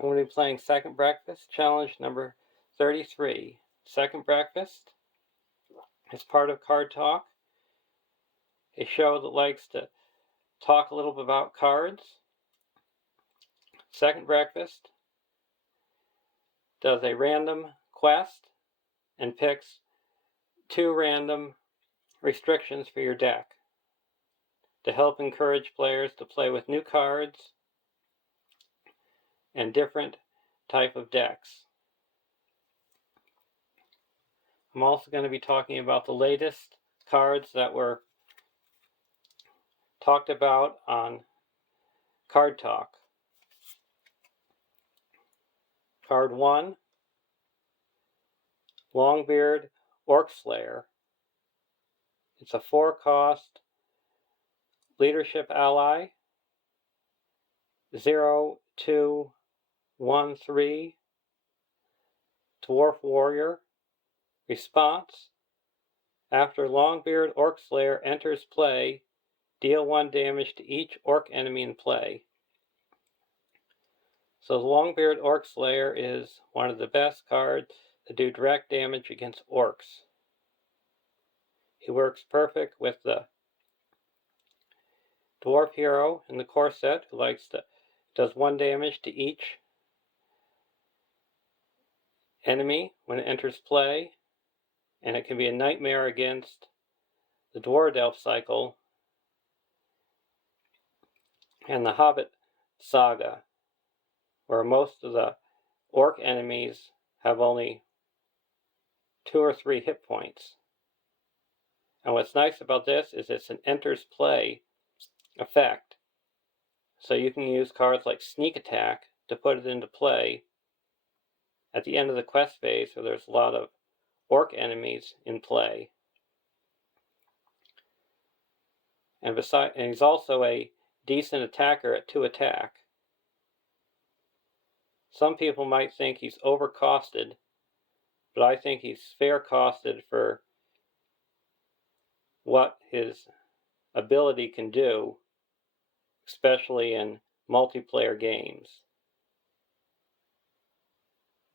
I'm going to be playing Second Breakfast, challenge number 33. Second Breakfast is part of Card Talk, a show that likes to talk a little bit about cards. Second Breakfast does a random quest and picks 2 random restrictions for your deck to help encourage players to play with new cards and different type of decks. I'm also going to be talking about the latest cards that were talked about on Card Talk. Card 1, Longbeard Orc Slayer. It's a 4-cost leadership ally, 0/2/1/3 Dwarf Warrior. Response: after Longbeard Orc Slayer enters play, deal 1 damage to each orc enemy in play. So the Longbeard Orc Slayer is one of the best cards to do direct damage against orcs. He works perfect with the Dwarf Hero in the core set, who does 1 damage to each enemy when it enters play, and it can be a nightmare against the Dwarf Elf cycle and the Hobbit saga, where most of the orc enemies have only 2 or 3 hit points. And what's nice about this is it's an enters play effect. So you can use cards like Sneak Attack to put it into play at the end of the quest phase where there's a lot of orc enemies in play. And he's also a decent attacker at 2 attack. Some people might think he's overcosted, but I think he's fair costed for what his ability can do, especially in multiplayer games.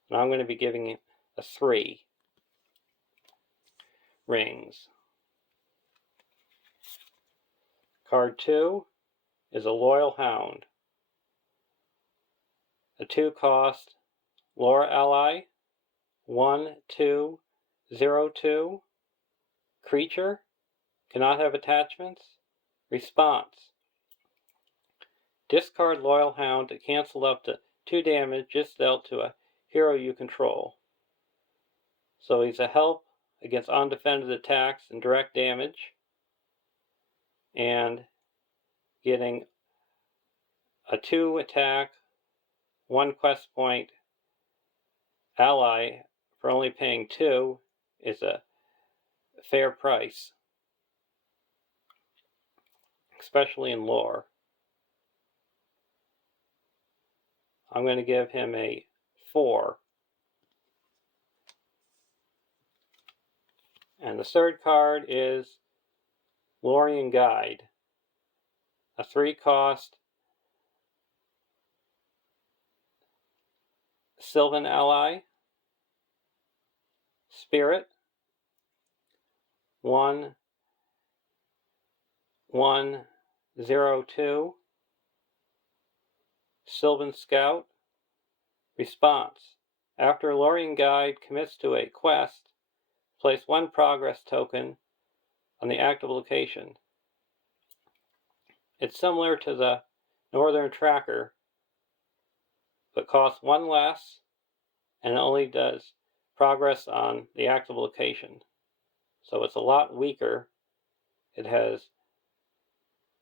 And I'm going to be giving him a 3 rings. Card 2 is a Loyal Hound, a 2-cost lore ally, 1/2/0/2 creature, cannot have attachments. Response: discard Loyal Hound to cancel up to 2 damage just dealt to a hero you control. So he's a help against undefended attacks and direct damage, and getting a 2 attack, 1 quest point ally for only paying 2 is a fair price, especially in lore. I'm going to give him a 4. And the third card is Lorien Guide, a 3-cost Silvan ally, Spirit, 1/1/0/2 Sylvan Scout. Response: after Lorien Guide commits to a quest, place 1 progress token on the active location. It's similar to the Northern Tracker, but costs 1 less and only does progress on the active location. So it's a lot weaker. It has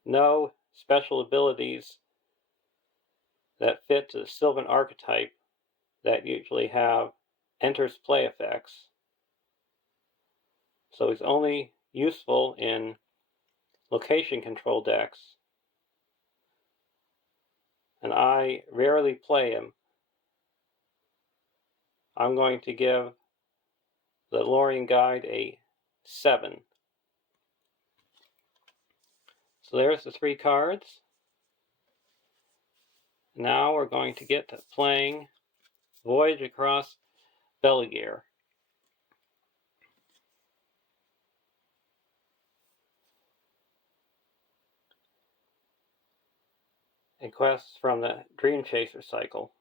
no special abilities that fit to the Sylvan archetype that usually have enters play effects. So it's only useful in location control decks, and I rarely play him. I'm going to give the Lorien Guide a 7. So there's the 3 cards. Now we're going to get to playing Voyage across Belegaer. A quest from the Dream Chaser cycle.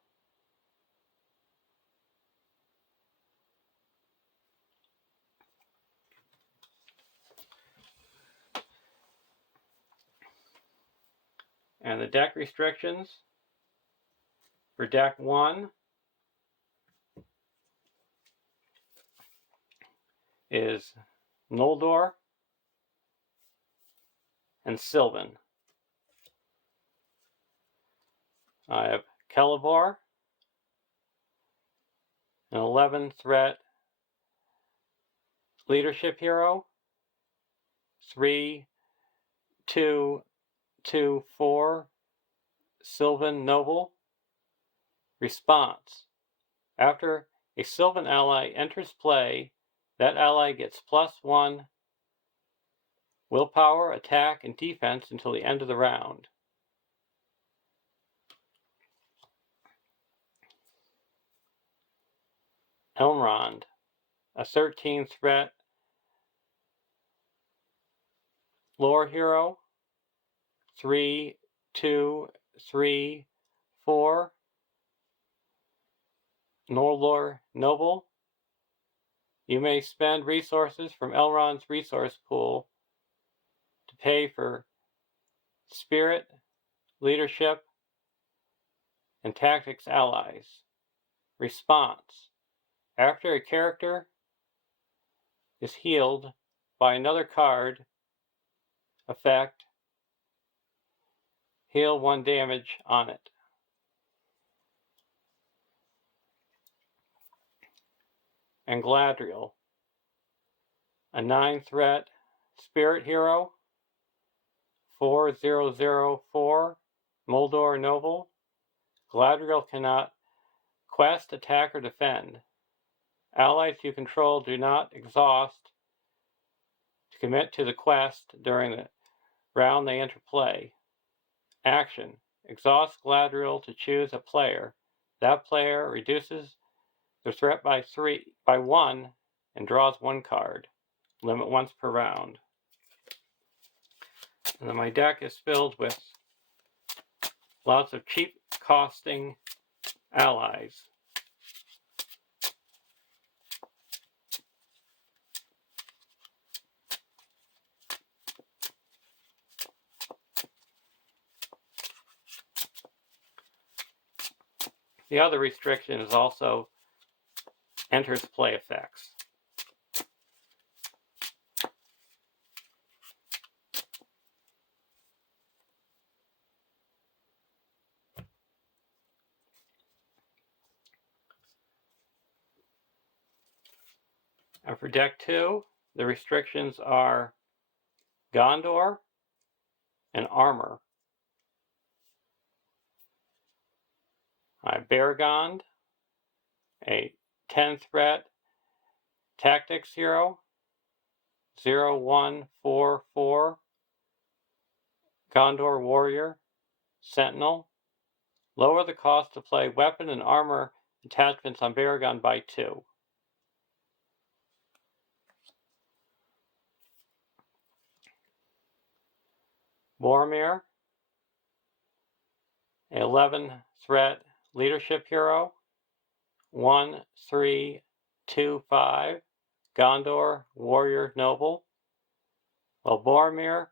And the deck restrictions for deck 1 is Noldor and Silvan. I have Celeborn, an 11 threat leadership hero, 3, 2, 2, 4, Silvan Noble. Response: after a Silvan ally enters play, that ally gets +1 willpower, attack, and defense until the end of the round. Elrond, a 13 threat lore hero, 3, 2, 3, 4, Noldor Noble. You may spend resources from Elrond's resource pool to pay for spirit, leadership, and tactics allies. Response: after a character is healed by another card effect, heal 1 damage on it. And Galadriel, a 9 threat spirit hero, 4004 Noldor Noble. Galadriel cannot quest, attack, or defend. Allies you control do not exhaust to commit to the quest during the round they enter play. Action: exhaust Galadriel to choose a player. That player reduces their threat by 1 and draws 1 card. Limit once per round. And then my deck is filled with lots of cheap costing allies. The other restriction is also enters play effects. And for deck 2, the restrictions are Gondor and Armor. I have Belegaer, a 10 threat tactics hero, 0144 Gondor Warrior, Sentinel. Lower the cost to play weapon and armor attachments on Belegaer by 2. Boromir, an 11 threat leadership hero, 1325 Gondor Warrior Noble. While Boromir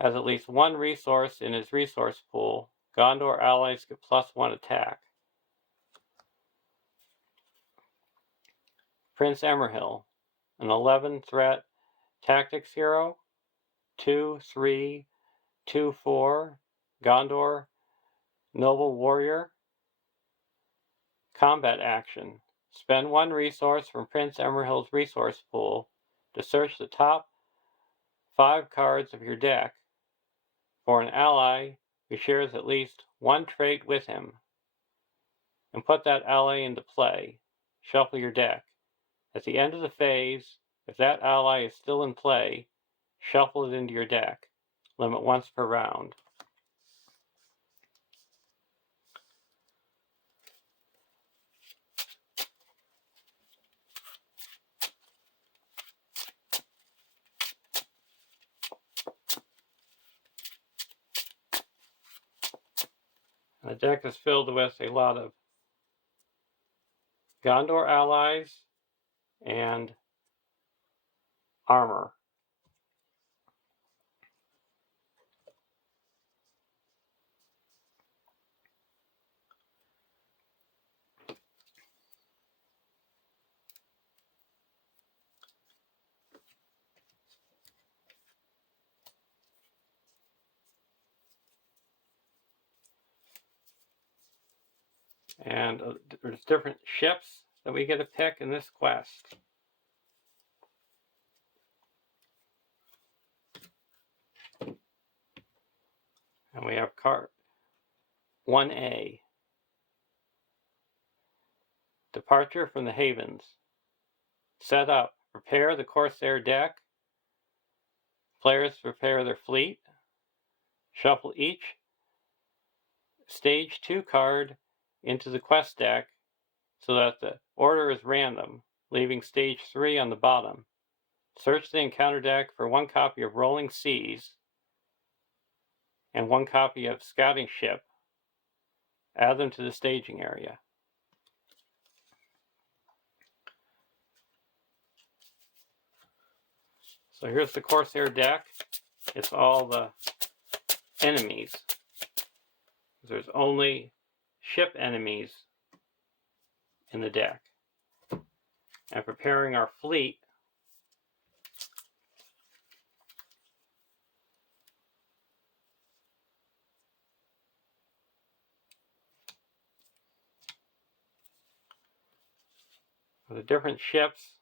has at least 1 resource in his resource pool, Gondor allies get +1 attack. Prince Emerhill, an 11 threat tactics hero, 2324 Gondor Noble Warrior. Combat action: spend 1 resource from Prince Emerhill's resource pool to search the top 5 cards of your deck for an ally who shares at least 1 trait with him, and put that ally into play. Shuffle your deck. At the end of the phase, if that ally is still in play, shuffle it into your deck. Limit once per round. The deck is filled with a lot of Gondor allies and armor. And there's different ships that we get to pick in this quest. And we have card 1A. Departure from the Havens. Set up. Prepare the Corsair deck. Players prepare their fleet. Shuffle each Stage 2 card into the quest deck so that the order is random, leaving Stage 3 on the bottom. Search the encounter deck for 1 copy of Rolling Seas and 1 copy of Scouting Ship. Add them to the staging area. So here's the Corsair deck. It's all the enemies. There's only ship enemies in the deck. And preparing our fleet, for the different ships,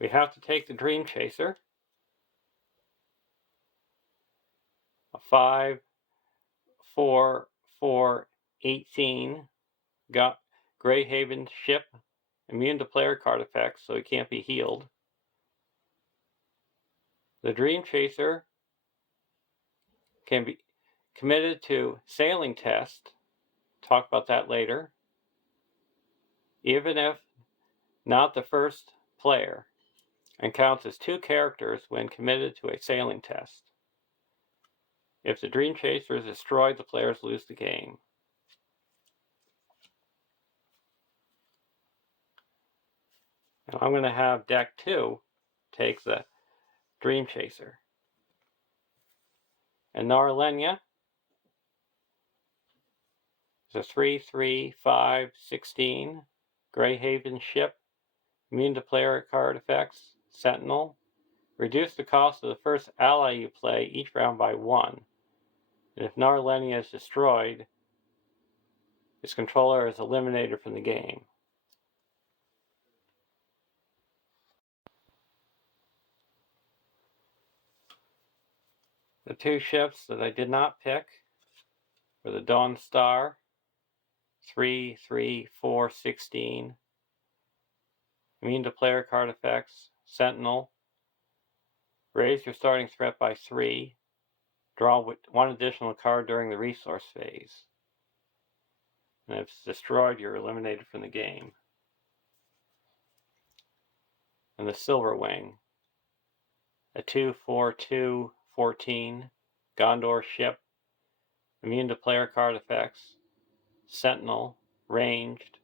we have to take the Dream Chaser, a 5, 4, 4, 18 Greyhaven ship, immune to player card effects, so it can't be healed. The Dream Chaser can be committed to sailing test, talk about that later, even if not the first player, and counts as 2 characters when committed to a sailing test. If the Dream Chaser is destroyed, the players lose the game. Now I'm going to have deck 2 take the Dream Chaser. And Lorien is a 3, 3, 5, 16 Greyhaven ship, immune to player card effects, Sentinel. Reduce the cost of the first ally you play each round by 1. And if Lorien is destroyed, its controller is eliminated from the game. The 2 ships that I did not pick were the Dawn Star, 3, 3, 4, 16, immune to player card effects, Sentinel. Raise your starting threat by 3. Draw 1 additional card during the resource phase. And if it's destroyed, you're eliminated from the game. And the Silver Wing, a 2, 4, 2, 14 Gondor ship, immune to player card effects, Sentinel, ranged.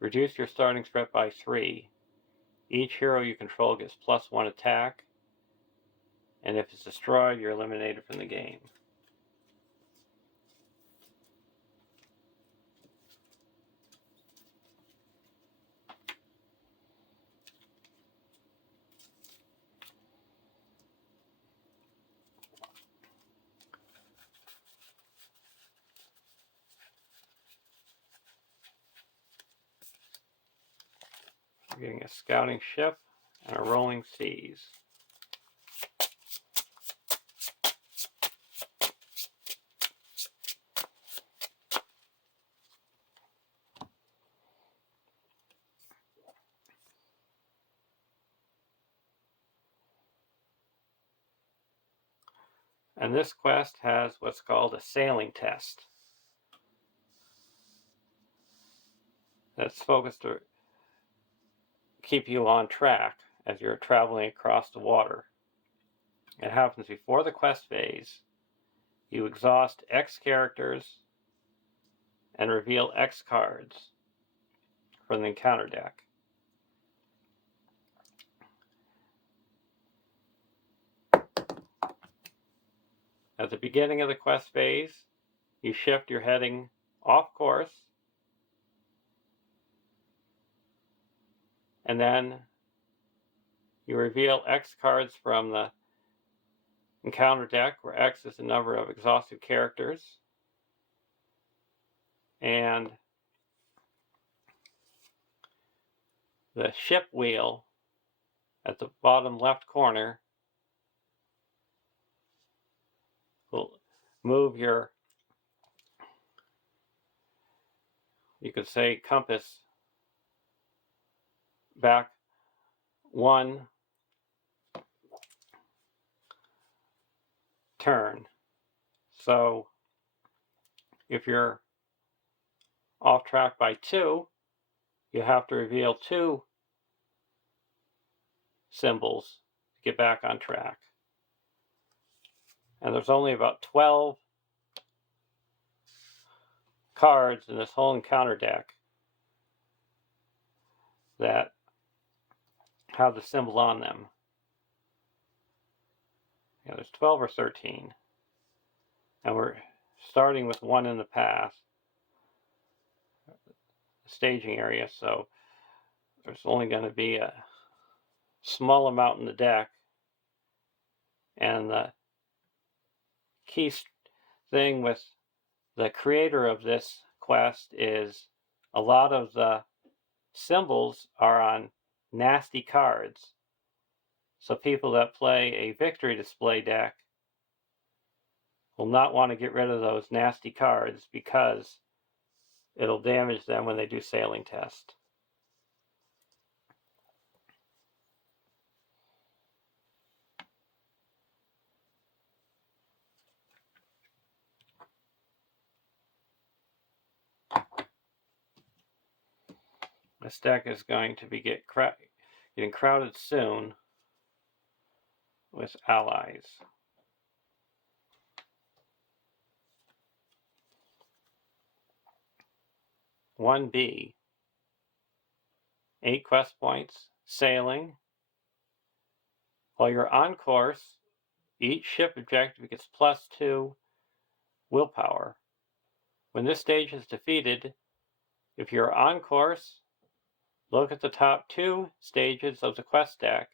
Reduce your starting threat by 3. Each hero you control gets +1 attack, and if it's destroyed, you're eliminated from the game. We're getting a Scouting Ship and a Rolling Seas. And this quest has what's called a sailing test. That's focused to keep you on track as you're traveling across the water. It happens before the quest phase, you exhaust X characters and reveal X cards from the encounter deck. At the beginning of the quest phase, you shift your heading off course, and then you reveal X cards from the encounter deck, where X is the number of exhausted characters, and the ship wheel at the bottom left corner will move your, you could say, compass back one turn. So if you're off track by 2, you have to reveal 2 symbols to get back on track. And there's only about 12 cards in this whole encounter deck that have the symbol on them. Yeah, there's 12 or 13. And we're starting with 1 in the path, staging area, so there's only going to be a small amount in the deck. And the key thing with the creator of this quest is a lot of the symbols are on nasty cards. So people that play a victory display deck will not want to get rid of those nasty cards because it'll damage them when they do sailing test. This deck is going to be getting crowded soon with allies. One B, 8 quest points, sailing. While you're on course, each ship objective gets +2 willpower. When this stage is defeated, if you're on course, look at the top 2 stages of the quest deck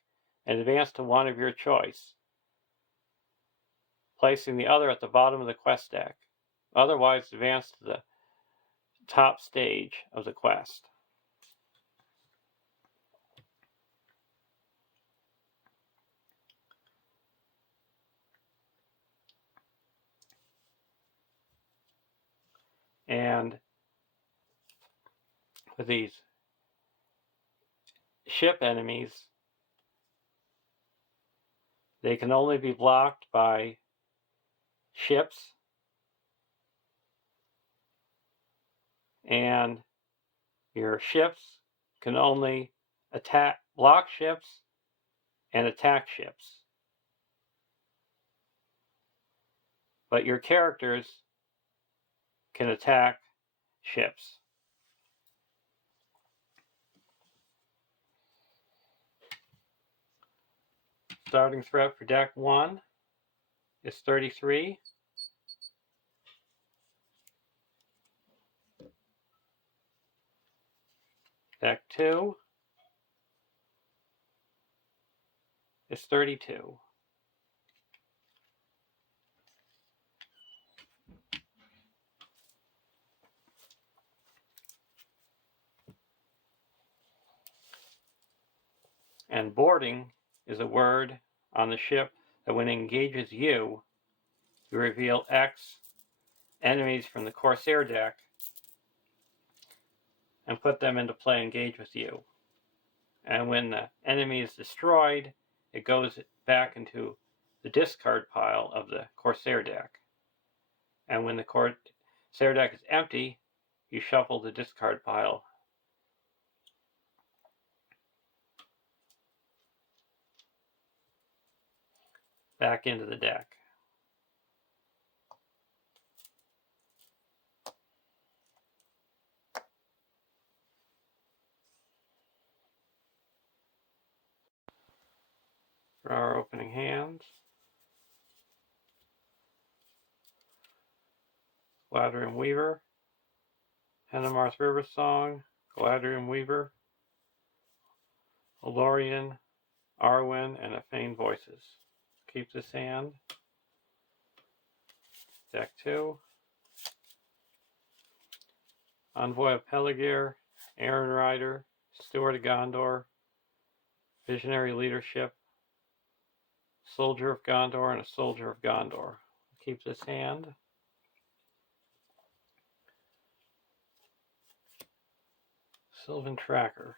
and advance to one of your choice, placing the other at the bottom of the quest deck. Otherwise, advance to the top stage of the quest. And with these ship enemies, they can only be blocked by ships, and your ships can only block ships and attack ships. But your characters can attack ships. Starting threat for deck 1 is 33. Deck 2 is 32. And boarding is a word on the ship that when it engages you, you reveal X enemies from the Corsair deck and put them into play, engage with you. And when the enemy is destroyed, it goes back into the discard pile of the Corsair deck. And when the Corsair deck is empty, you shuffle the discard pile back into the deck. for our opening hands. Galadriel Weaver, Hennemar's River Song, Galadriel Weaver, Lorien, Arwen, and a Fane Voices. Keep this hand. Deck 2. Envoy of Belegaer, Aaron Rider, Steward of Gondor, Visionary Leadership, Soldier of Gondor, and a Soldier of Gondor. Keep this hand. Sylvan Tracker.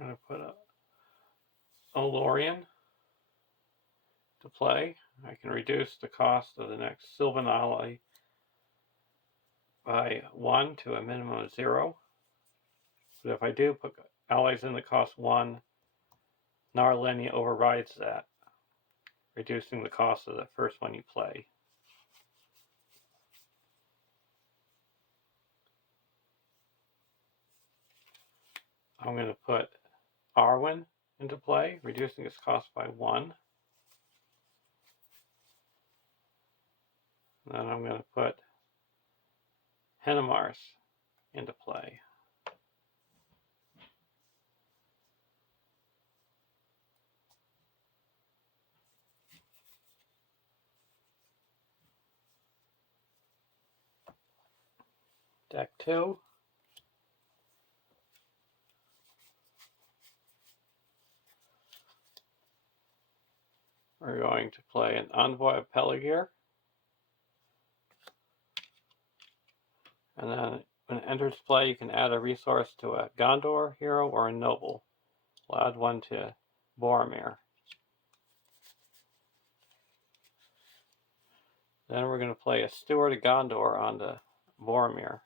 I'm going to put a Lorien to play. I can reduce the cost of the next Sylvan ally by 1 to a minimum of 0. But if I do put allies in that cost 1, Narlenia overrides that, reducing the cost of the first one you play. I'm going to put Arwen into play, reducing its cost by 1. And then I'm going to put Hennemars into play. Deck 2. We're going to play an Envoy of Belegaer. And then when it enters play, you can add a resource to a Gondor hero or a noble. We'll add one to Boromir. Then we're going to play a Steward of Gondor onto Boromir.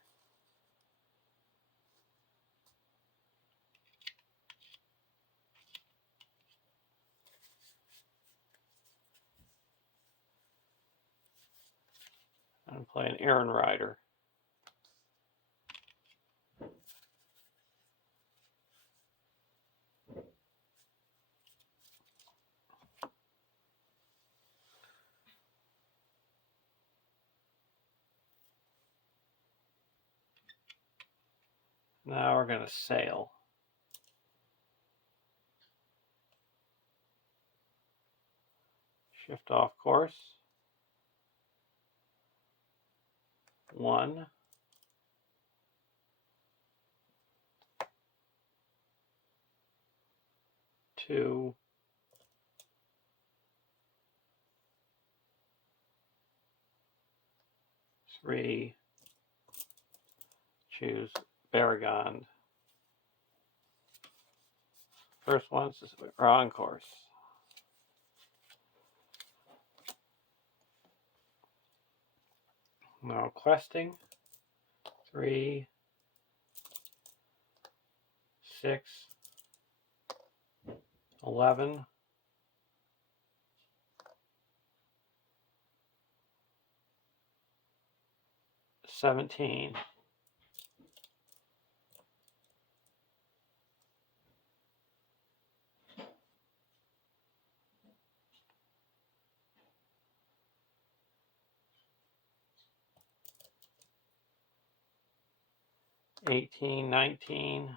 And play an Aaron Rider. Now we're going to sail. Shift off course. 1. 2. 3. Choose Belegaer. First one is we're on course. Now questing. 3, 6, 11, 17. $18, $19,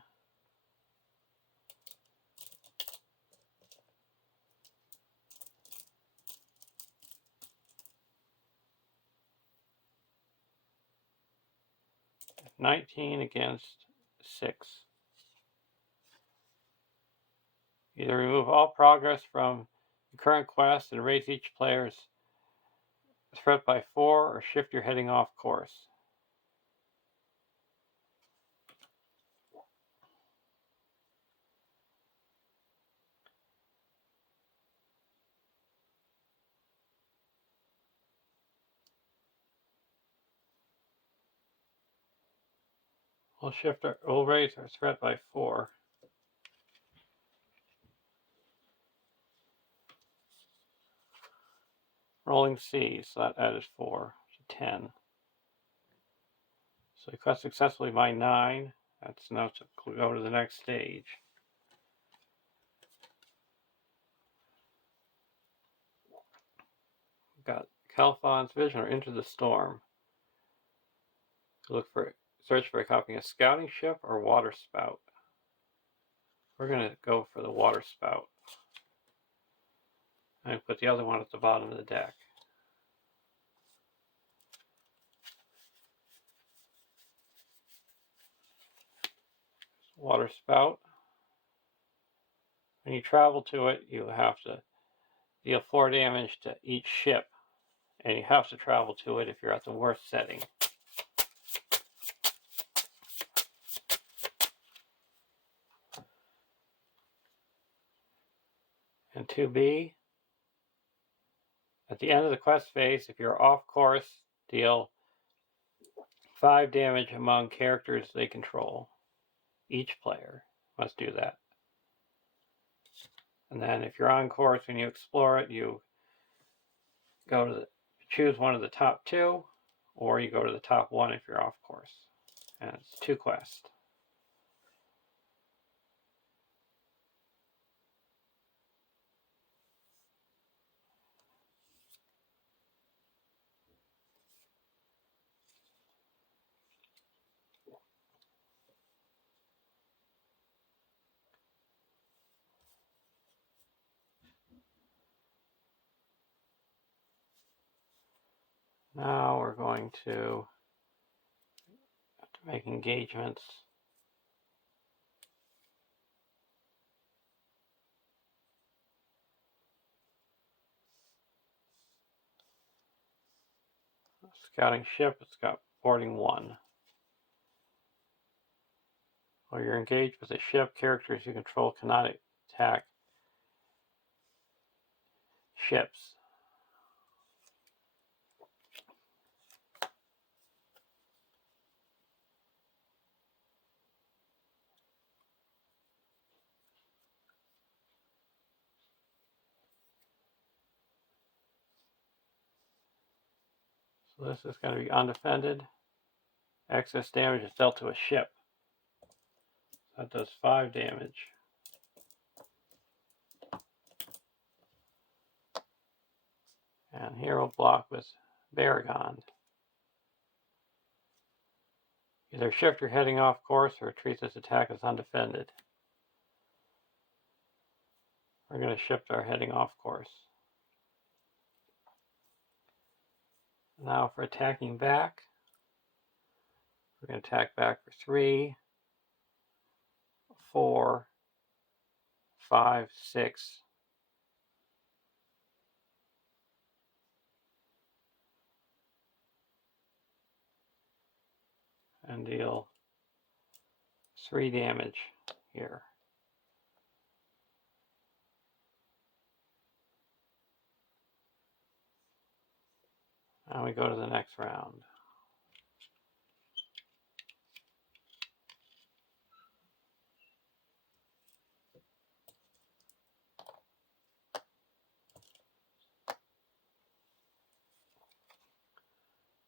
$19 against 6. Either remove all progress from the current quest and raise each player's threat by 4, or shift your heading off course. We'll raise our threat by 4. Rolling C, so that added 4 to 10. So we quest successfully by 9. That's enough to go to the next stage. We've got Calphon's Vision or Into the Storm. Search for a copy of scouting ship or water spout. We're going to go for the water spout. And put the other one at the bottom of the deck. Water spout. When you travel to it, you have to deal 4 damage to each ship. And you have to travel to it if you're at the worst setting. And 2B, at the end of the quest phase, if you're off course, deal 5 damage among characters they control. Each player must do that. And then if you're on course and you explore it, you choose one of the top 2, or you go to the top 1 if you're off course. And it's 2 quests. Now we're going to have to make engagements. Scouting ship, it's got boarding 1. While you're engaged with a ship, characters you control cannot attack ships. So this is going to be undefended. Excess damage is dealt to a ship. That does 5 damage. And here we'll block with Belegaer. Either shift your heading off course or treat this attack as undefended. We're going to shift our heading off course. Now for attacking back, we're going to attack back for 3, 4, 5, 6. And deal 3 damage here. Now we go to the next round.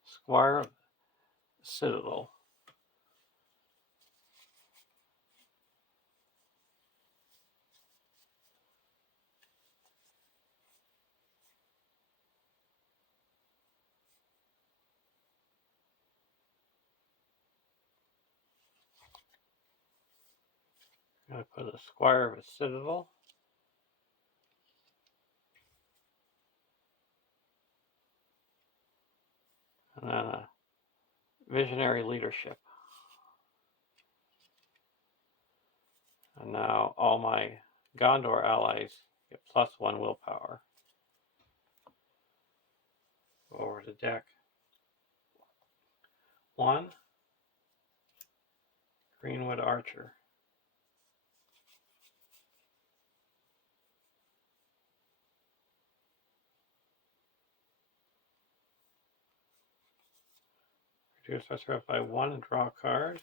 Squire of the Citadel. I'm going to put a Squire of a Citadel. And then a Visionary Leadership. And now all my Gondor allies get +1 willpower. Go over to deck 1, Greenwood Archer. Reduce our threat by 1 and draw a card.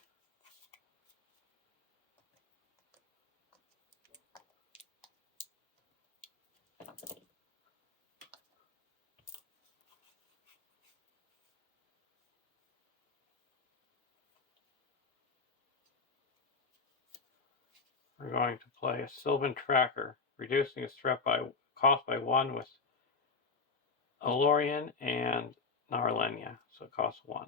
We're going to play a Silvan Tracker, reducing its threat by cost by 1 with a Lorien and Narlenia, so it costs 1.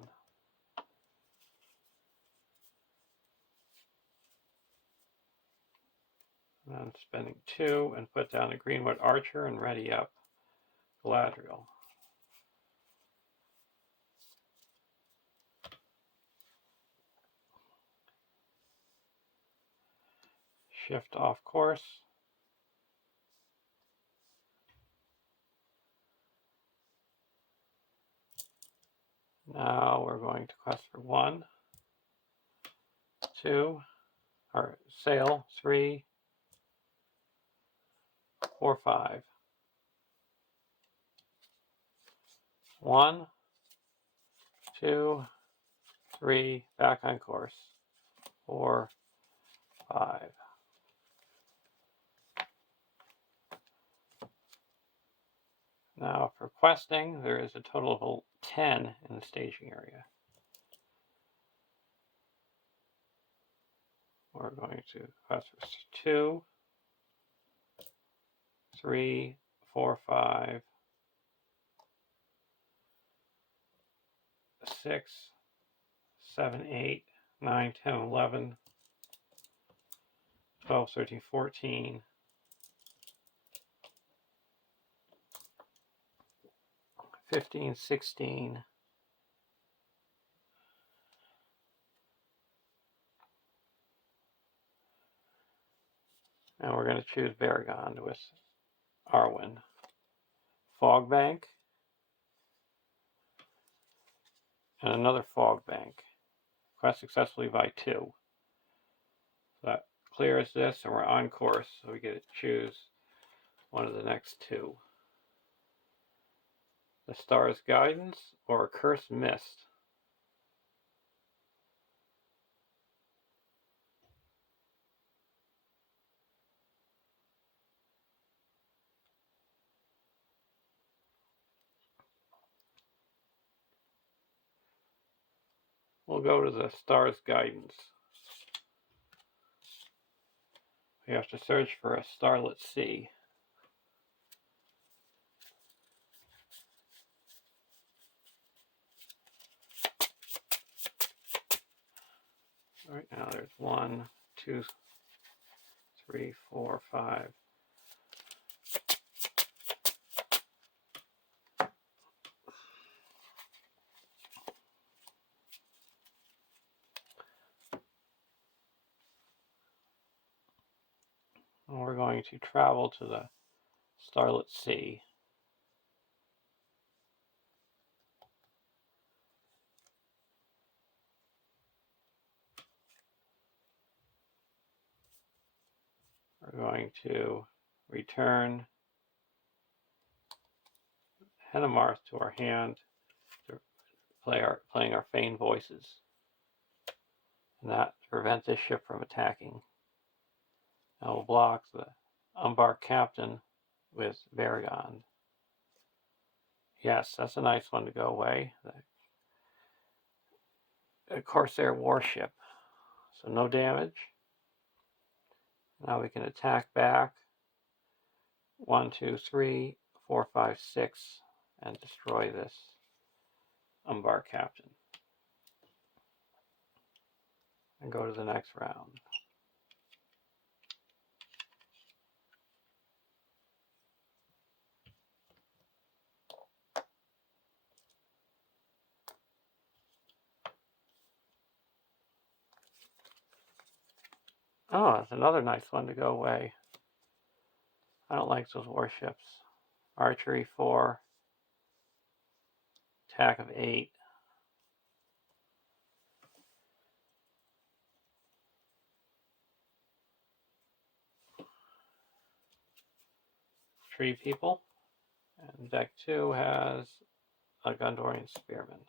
And then spending 2 and put down a Greenwood Archer and ready up Galadriel. Shift off course. Now we're going to quest for 1, 2, or sail 3, 4, 5. 1, 2, 3, back on course. 4, 5. Now for questing, there is a total of 10 in the staging area. We're going to quest for 2, 3, 4, 5, 6, 7, 8, 9, 10, 11, 12, 13, 14, 15, 16, and we're going to choose Belegaer with Arwen. Fog Bank, and another Fog Bank. Quest successfully by 2. So that clears this, and we're on course, so we get to choose one of the next 2. The Star's Guidance or Cursed Mist. We'll go to the Star's Guidance. We have to search for a starlit sea. Right now there's 1, 2, 3, 4, 5. And we're going to travel to the starlit sea. We're going to return Henemarth to our hand to playing our Fane Voices. And that prevents this ship from attacking. Now we'll block the Umbar Captain with Belegaer. Yes, that's a nice one to go away. The Corsair warship. So no damage. Now we can attack back. 1, 2, 3, 4, 5, 6, and destroy this Umbar Captain. And go to the next round. Oh, that's another nice one to go away. I don't like those warships. Archery 4, attack of 8. Tree People. And deck 2 has a Gondorian Spearman.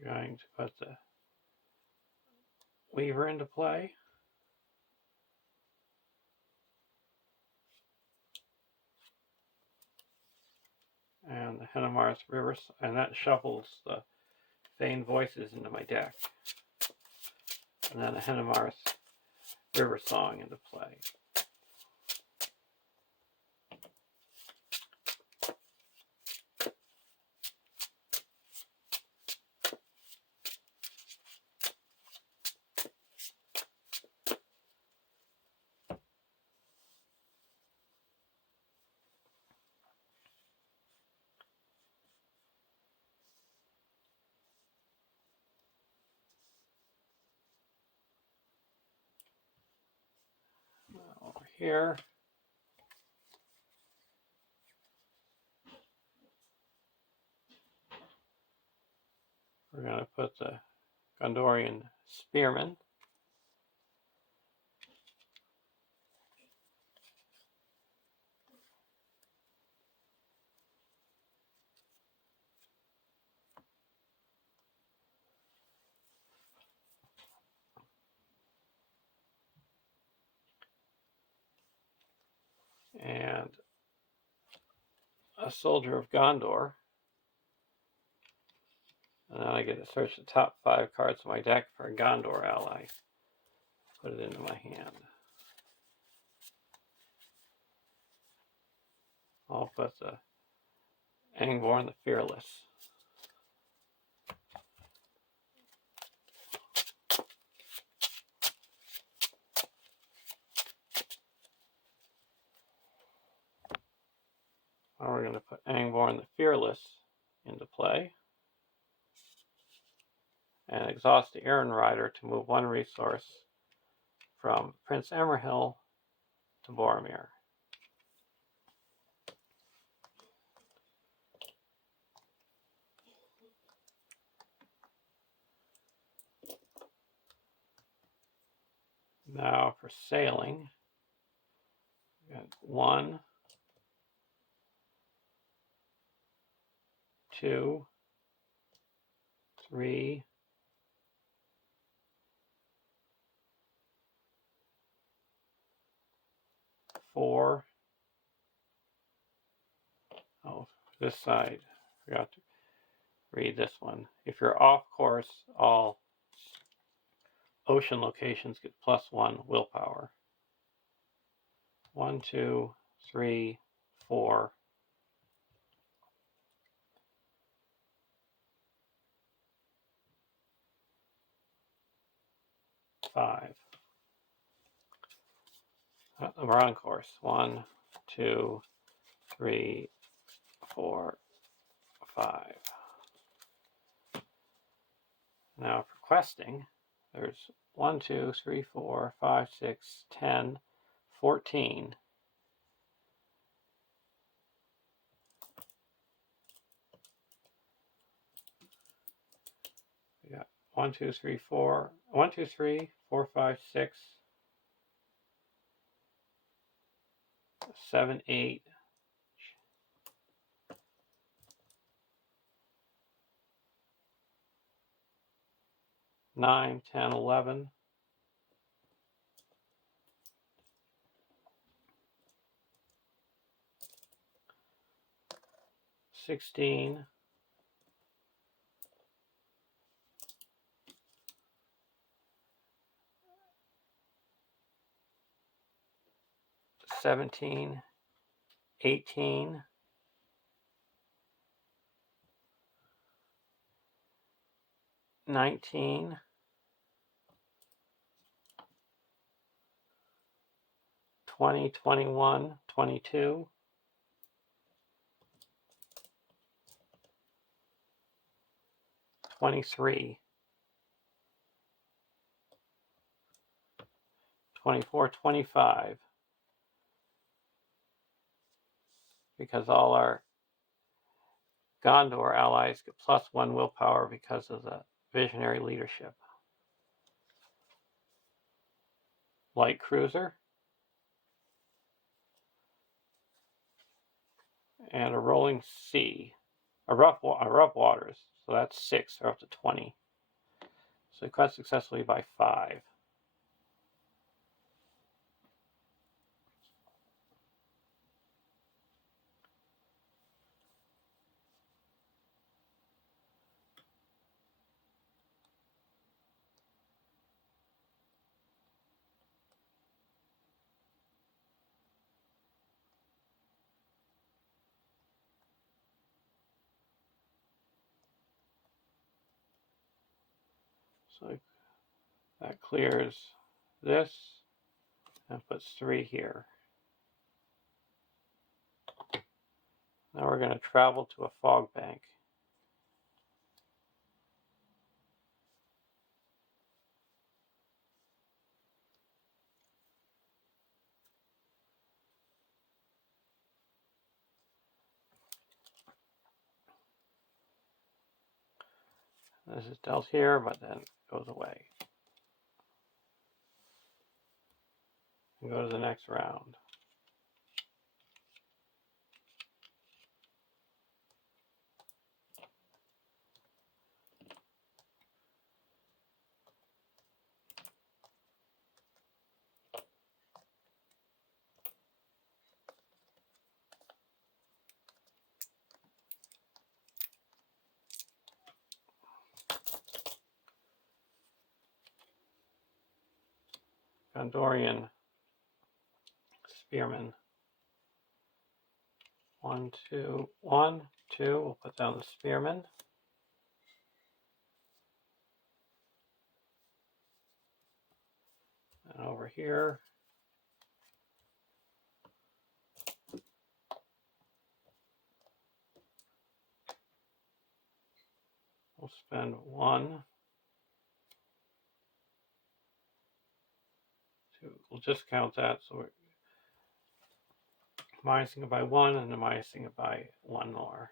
We're going to put the Weaver into play. and the Henemar's River, and that shuffles the Feigned Voices into my deck. And then a Henemar's River Song into play. Over here, we're going to put the Gondorian Spearman. And a Soldier of Gondor. And then I get to search the top 5 cards of my deck for a Gondor ally. Put it into my hand. I'll put the Angborn the Fearless. Now we're going to put Angborn the Fearless into play. And exhaust the Iron Rider to move 1 resource from Prince Emerhill to Boromir. Now for sailing, we got 1, 2, 3, 4. Oh, this side, forgot to read this one. If you're off course, all ocean locations get +1 willpower. 1, 2, 3, 4. 5. We're on course. 1, 2, 3, 4, 5. Now for questing, there's 1, 2, 3, 4, 5, 6, 10, 14. We got 1, 2, 3, 4, 1, 2, 3, 4, 5, 6, 7, 8, 9, 10, 11, 16, 17, 18, 19, 20, 21, 22, 23, 24, 25, because all our Gondor allies get +1 willpower because of the visionary leadership. Light cruiser. And a rolling sea. A rough waters. So that's 6. They're up to 20. So we quest successfully by 5. So that clears this and puts 3 here. Now we're going to travel to a fog bank. This is dealt here, but then it goes away. And go to the next round. Gondorian Spearman. 1, 2, 1, 2. We'll put down the Spearman. And over here, we'll spend 1, 2. We'll just count that, so we're minusing it by 1 and then minusing it by 1 more.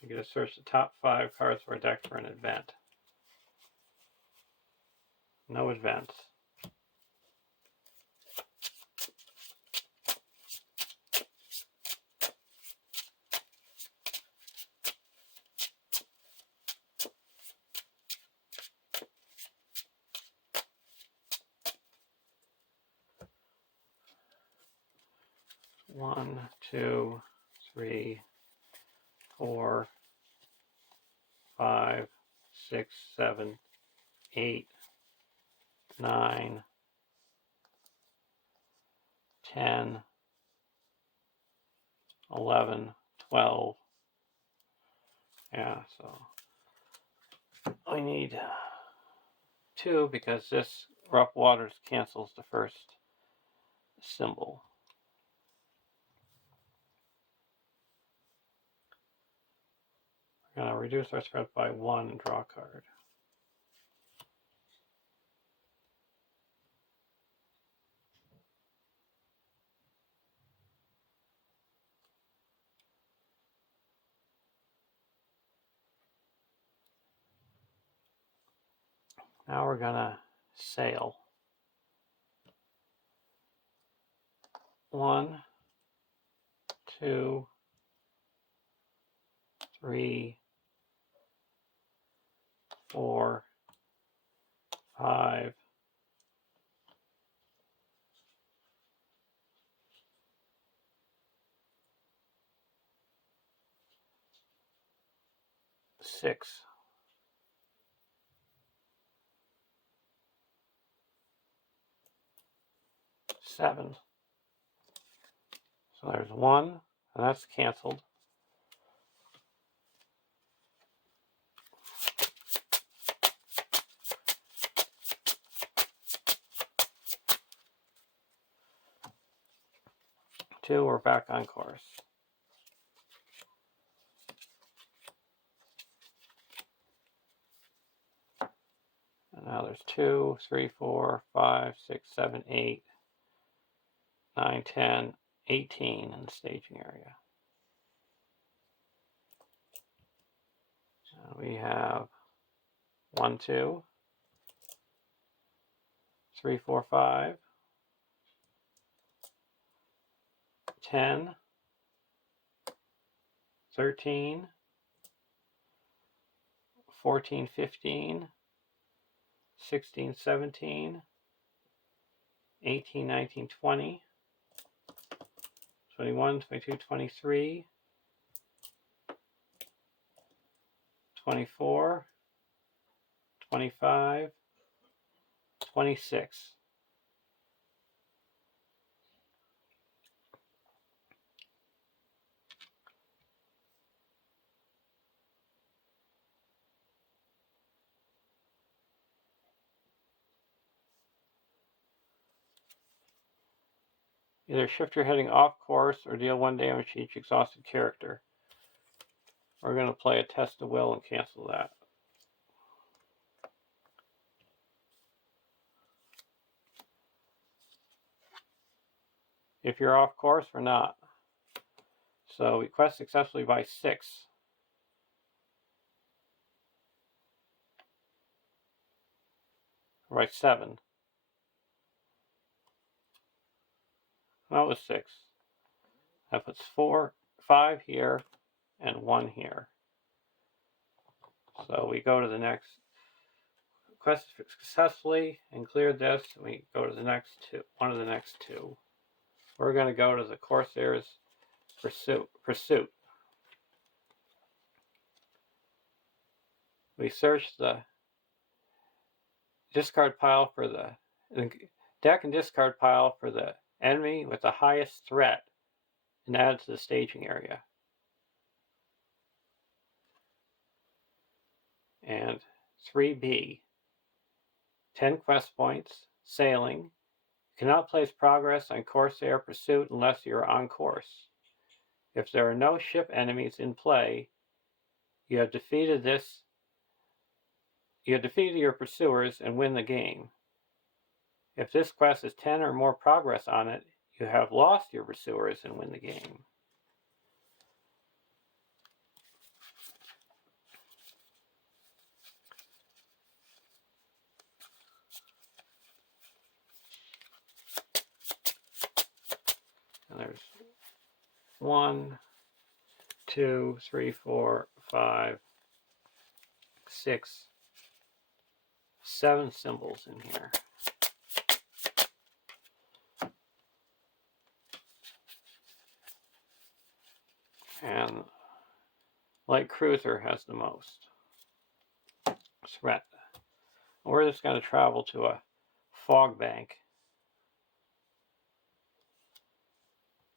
You get to search the top 5 cards for a deck for an event. No events. One, 2, 3, 4, 5, 6, 7, 8, 9, 10, 11, 12. Yeah, so we need 2 because this rough waters cancels the first symbol. We're going to reduce our threat by 1 and draw a card. Now we're going to sail. 1, 2, 3, 4, 5, 6. 7. So there's 1, and that's canceled. Two, we're back on course. And now there's 2, 3, 4, 5, 6, 7, 8, 9, 10, 18 in the staging area. And we have 1, 2, 3, 4, 5, 10, 13, 14, 15, 16, 17, 18, 19, 20, 21, 22, 23, 24, 25, 26. Either shift your heading off course or deal 1 damage to each exhausted character. We're going to play a test of will and cancel that. If you're off course, we're not. So we quest successfully by 6. Or by 7. That was 6. That puts 5 here, and 1 here. So we go to the next quest successfully and cleared this. We go to the next two, one of the next two. We're going to go to the Corsair's pursuit. We search the discard pile for the deck and discard pile for the enemy with the highest threat and add to the staging area. And 3B, 10 quest points, sailing. You cannot place progress on Corsair pursuit unless you are on course. If there are no ship enemies in play, you have defeated your pursuers and win the game. If this quest has 10 or more progress on it, you have lost your pursuers and win the game. And there's 1, 2, 3, 4, 5, 6, 7 symbols in here. And light cruiser has the most threat. We're just going to travel to a fog bank.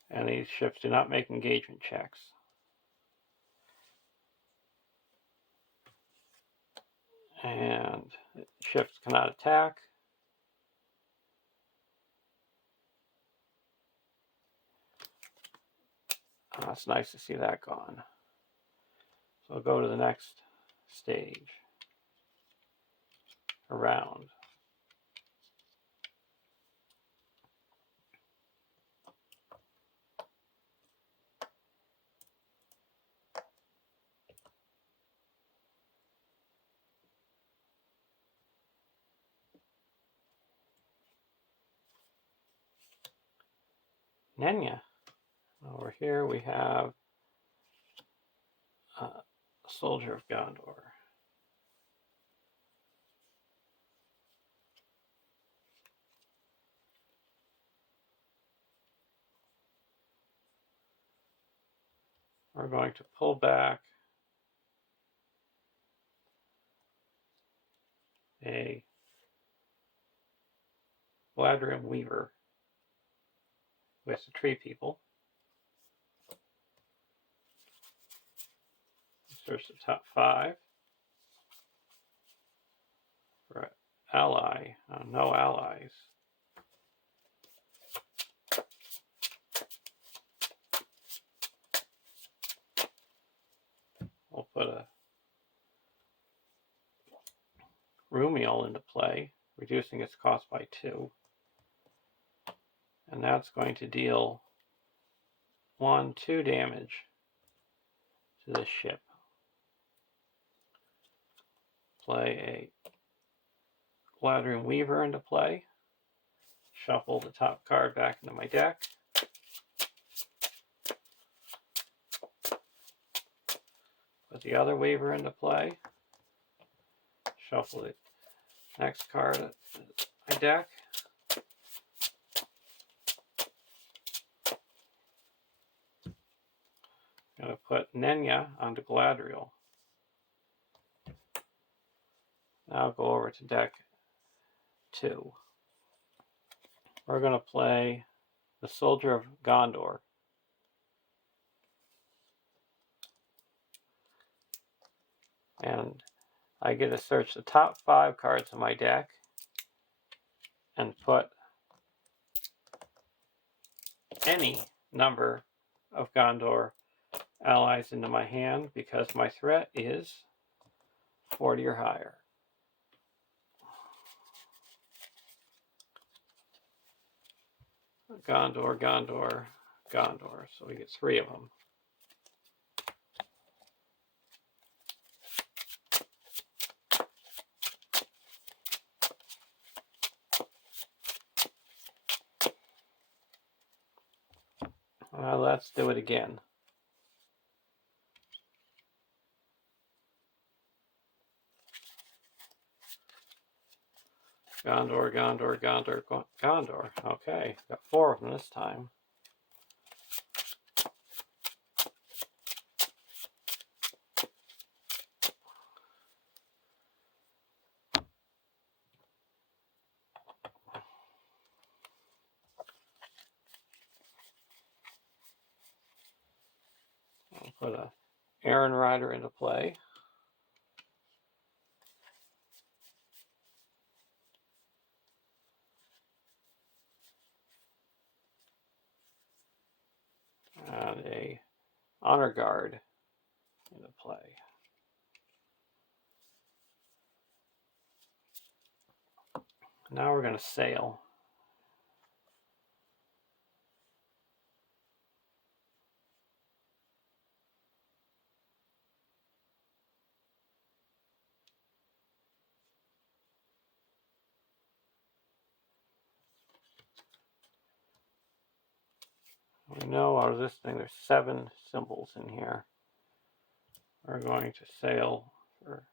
And these ships do not make engagement checks. And ships cannot attack. Oh, it's nice to see that gone. So we'll go to the next stage. Around. Nenya. Over here we have a soldier of Gondor. We're going to pull back a Lorien Weaver with the tree people. Search the top 5 for ally. No allies. We'll put a Rumiel into play, reducing its cost by 2. And that's going to deal 2 damage to this ship. Play a Lorien Weaver into play. Shuffle the top card back into my deck. Put the other Weaver into play. Shuffle the next card in my deck. I'm going to put Nenya onto Galadriel. Now I'll go over to deck 2. We're going to play the Soldier of Gondor. And I get to search the top 5 cards in my deck and put any number of Gondor allies into my hand because my threat is 40 or higher. Gondor, Gondor, Gondor. So we get 3 of them. Let's do it again. Gondor, Gondor, Gondor, Gondor. Okay, got 4 of them this time. I'll put a Aaron Rider into play. And a Honor Guard into play. Now we're going to sail. We know out of this thing there's 7 symbols in here. We're going to sail for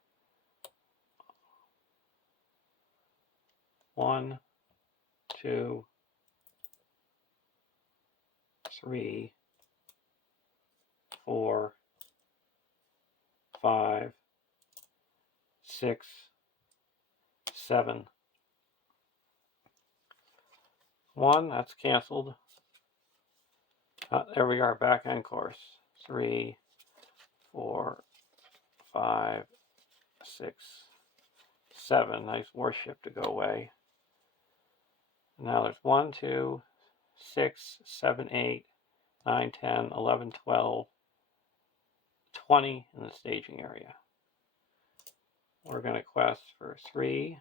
1, 2, 3, 4, 5, 6, 7. 1, that's canceled. There we are, back end course. 3, 4, 5, 6, 7. Nice warship to go away. Now there's 1, 2, 6, 7, 8, 9, 10, 11, 12, 20 in the staging area. We're going to quest for 3,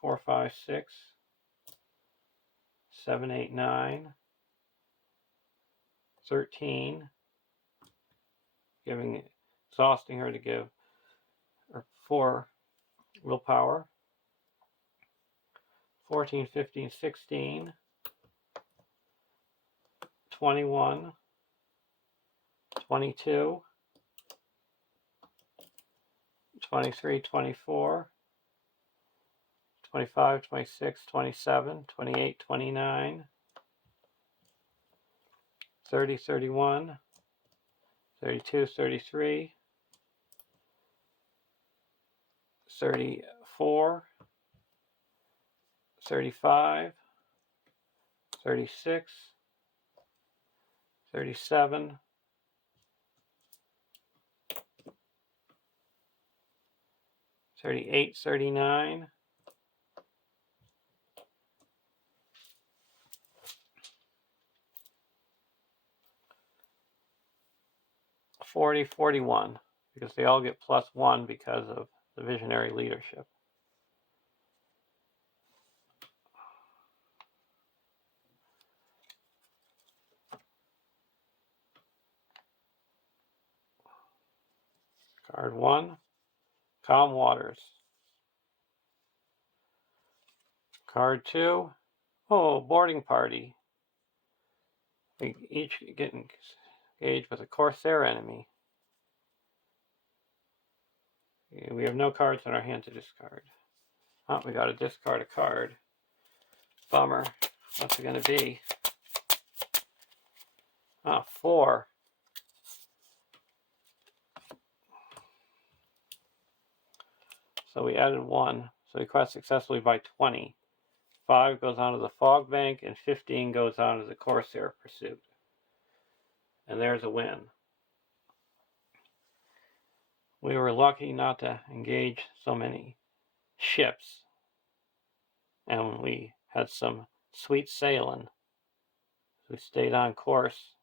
4, 5, 6, 7, 8, 9, 13, exhausting her to give her 4 willpower, 14, 15, 16, 21, 22, 23, 24, 25, 26, 27, 28, 29, 30, 31, 32, 33, 34, 35, 36, 37, 38, 39, 40, 41, because they all get +1 because of the visionary leadership. Card 1, Calm Waters. Card 2, oh, Boarding Party. We each get engaged with a Corsair enemy. We have no cards in our hand to discard. Oh, we got to discard a card. Bummer. What's it going to be? Oh, 4. So we added 1. So we quest successfully by 20. 5 goes on to the Fog Bank, and 15 goes on to the Corsair Pursuit. And there's a win. We were lucky not to engage so many ships, and we had some sweet sailing. We stayed on course,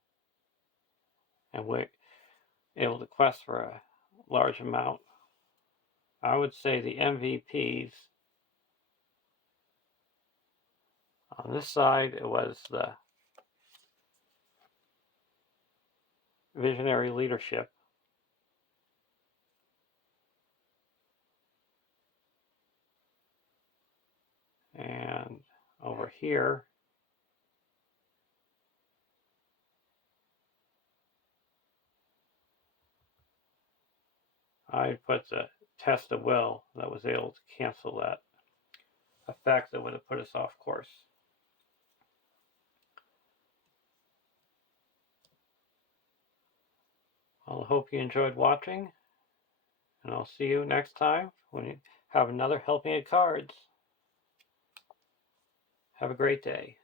and we're able to quest for a large amount. I would say the MVPs on this side, it was the visionary leadership. And over here, I put the test of will that was able to cancel that effect that would have put us off course. Well, I hope you enjoyed watching, and I'll see you next time when you have another helping of cards. Have a great day.